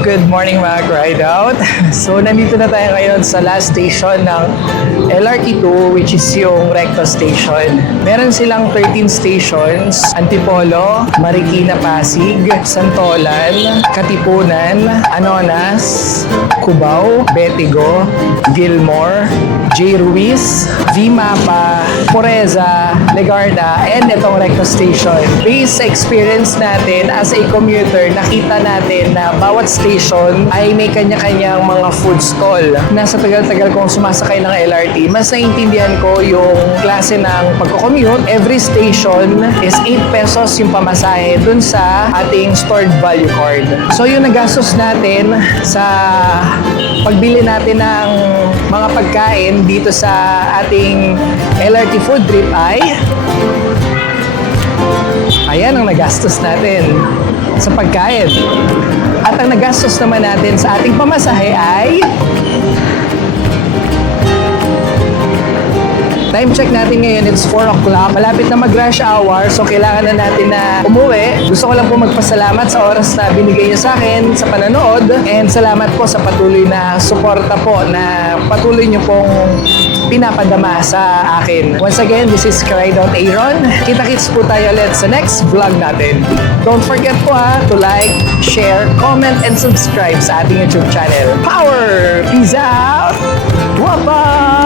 good morning mga ride out. So nandito na tayo ngayon sa last station ng LRT2 which is yung Recto Station. Meron silang 13 stations: Antipolo, Marikina, Pasig, Santolan, Katipunan, Anonas, Cubao, Betigo, Gilmore, J. Ruiz, V-Mapa, Poreza, Legarda, and itong Recto Station. Based sa experience natin as a commuter, nakita natin na bawat station ay may kanya-kanyang mga food stall. Nasa tagal-tagal kong sumasakay ng LRT, mas naiintindihan ko yung klase ng pagko-commute. Every station is 8 pesos yung pamasahe dun sa ating stored value card. So yung nagastos natin sa pagbili natin ng mga pagkain dito sa ating LRT food trip ay ayan ang nagastos natin sa pagkain. At ang nagastos naman natin sa ating pamasahe ay time check natin ngayon, it's 4 o'clock. Malapit na mag-rush hour, so kailangan na natin na umuwi. Gusto ko lang po magpasalamat sa oras na binigay niyo sa akin sa panonood. And salamat po sa patuloy na suporta po na patuloy niyo pong pinapadama sa akin. Once again, this is Ride Out Aaron. Kita-kits po tayo ulit sa next vlog natin. Don't forget po to like, share, comment, and subscribe sa ating YouTube channel. Power! Peace out! Wapa!